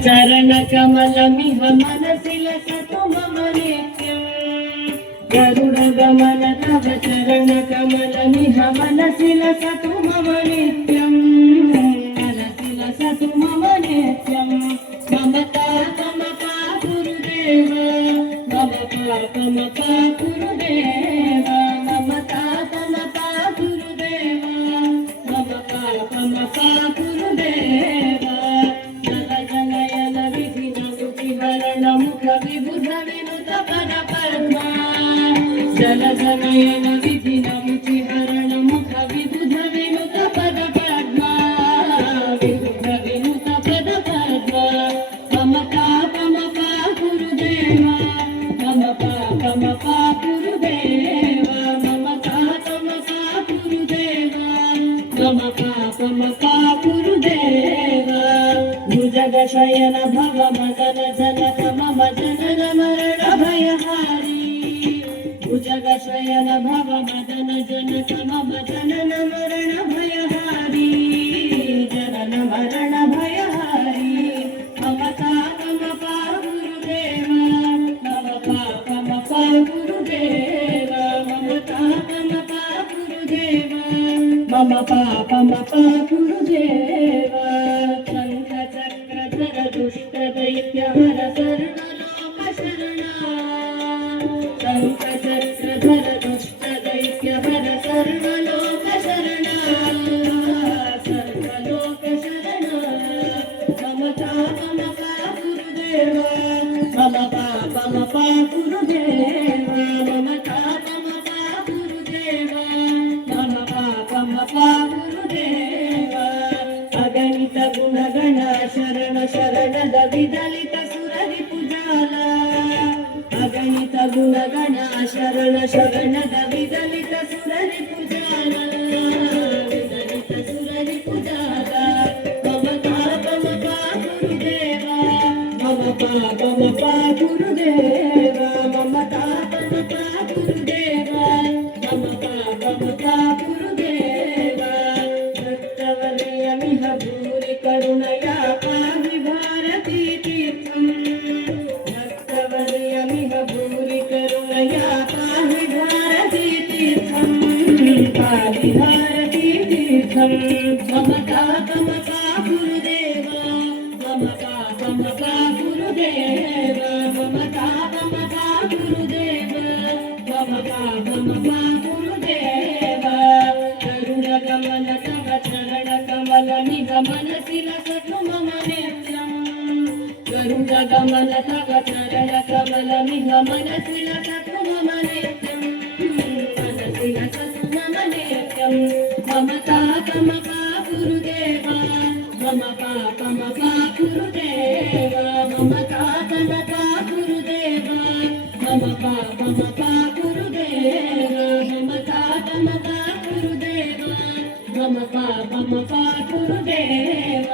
चरणकमलमिह मनसि लसतु मम नित्यम् गरुडगमन तव चरणकमलमिह मनसि लसतु मम नित्यम् मनसि लसतु मम नित्यम् ममता ममता गुरुदेव ममता गुरुदेव ममता गुरुदेव ममता गुरुदेव विबुध विनुत पद पद्मा जल जनयन विधि नमुचि हरण मुख विबुध विनुत पद पद्मा विबुध विनुत पद पद्मा ममता गुरुदेव ममता गुरुदेव ममता गुरुदेव ममता गुरुदेव भुजगशयन भव मदन जनक मम जनन मरण भयहारी भुजगशयन भव मदन जनक मम जनन मरण भयहारी जनन मरण भयहारी ममता गुरुदेव ममता गुरुदेव ममता गुरुदेव ममता गुरुदेव दुष्ट दैत्य हर सर्वलोक शरणा शंखचक्रधर दुष्ट दैत्य हर सर्वलोक शरणा सर्वलोक शरणा ममता गुरुदेव ममता गुरुदेव ममता गुरुदेव ममता गुरुदेव अगणित गुणगण शरण शरणद विदलित सुररि पुजाल अगणित गुणगण शरण शरणद विदलित सुररि पुजाल विदलित सुररि पुजाल ममता गुरुदेव ममता गुरुदेव ममता गुरुदेव ममता गुरुदेव भक्तवलयमिह भूरि करुणया पाहि भारती तीर्थम् भक्तवलयमिह भूरि करुणया पाहि भारती तीर्थम् पाहि भारती तीर्थम् ममता गुरुदेव ममता गुरुदेव ममता गुरुदेव ममता गुरुदेव करुणगमन तव चरणकमलमिह मनसि लसतु मम नित्यम् गरुडगमन तव चरणकमलमिह मनसि लसतु मम नित्यम् मनसि लसतु मम नित्यम् ममता गुरुदेव ममता गुरुदेव ममता गुरुदेव ममता गुरुदेव ममता गुरुदेव ममता गुरुदेव